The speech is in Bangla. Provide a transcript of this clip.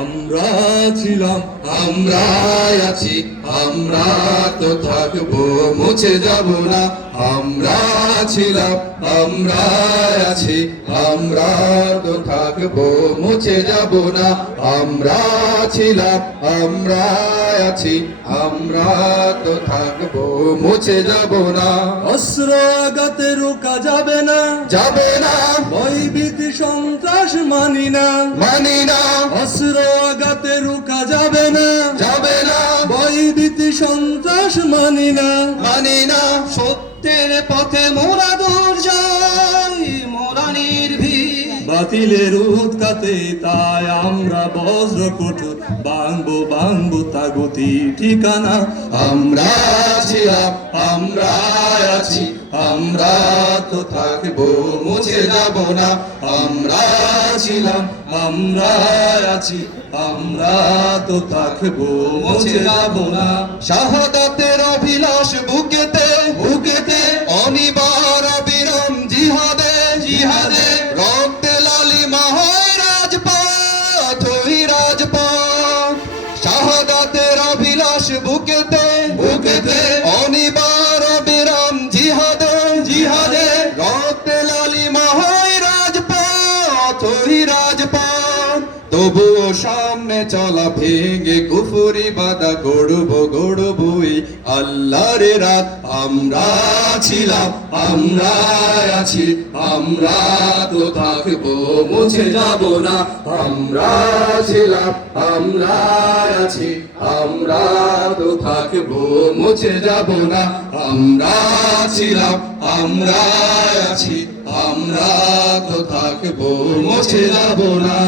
আমরা ছিলাম, আমরা আছি, আমরা তো থাকবো, মুছে যাব না। আমরা ছিলাম, আমরা আছি, আমরা তো থাকবো, মুছে যাব না। আমরা ছিলাম, আমরা আছি, আমরা তো থাকবো, মুছে যাব না। অস্ত্র আঘাতে রোকা যাবে না, যাবে না, ভয়ভীতি সন্ত্রাস মানি না, মানি না, অস্ত্র আঘাতে রোকা যাবে না, যাবে না, ভয়ভীতি সন্ত্রাস মানি না, মানি না। সত্যের পথে মোরা দূর যাই, মোরা নির্ভীক। বাতিলের উৎখাতে তাই আমরা বজ্র কঠোর, ভাঙবো ভাঙবো তাগতি ঠিকানা। আমরা ছিলাম, আমরা আছি, আমরা তো থাকবো, মুছে যাব না। আমরা ছিলাম, আমরা আছি, আমরা তো থাকবো, মুছে যাব না। শাহাদাতের অভিলাষ বুকেতে, বুকেতে, অনিবার অবিরাম জিহাদে, জিহাদে, রক্তে লালিমা হয় রাজপথ, ওই রাজপথ। শাহাদাতের অভিলাষ বুকেতে, বুকেতে, অনিবার অবিরাম জিহাদে, জিহাদে, রক্তে লালিমা হয় রাজপথ, ওই রাজপথ। তবুও সামনে চলা ভেঙে কুফুরি বাধা গড়ব, গড়বই আল্লাহর রাত। আমরা ছিলাম, আমরা আছি, আমরা তো থাকবো, মুছে যাব না। আমরা ছিলাম, আমরা আছি, আমরা তো থাকবো, মুছে যাব না। আমরা ছিলাম, আমরা আছি, আমরা তো থাকবো, মুছে যাব না।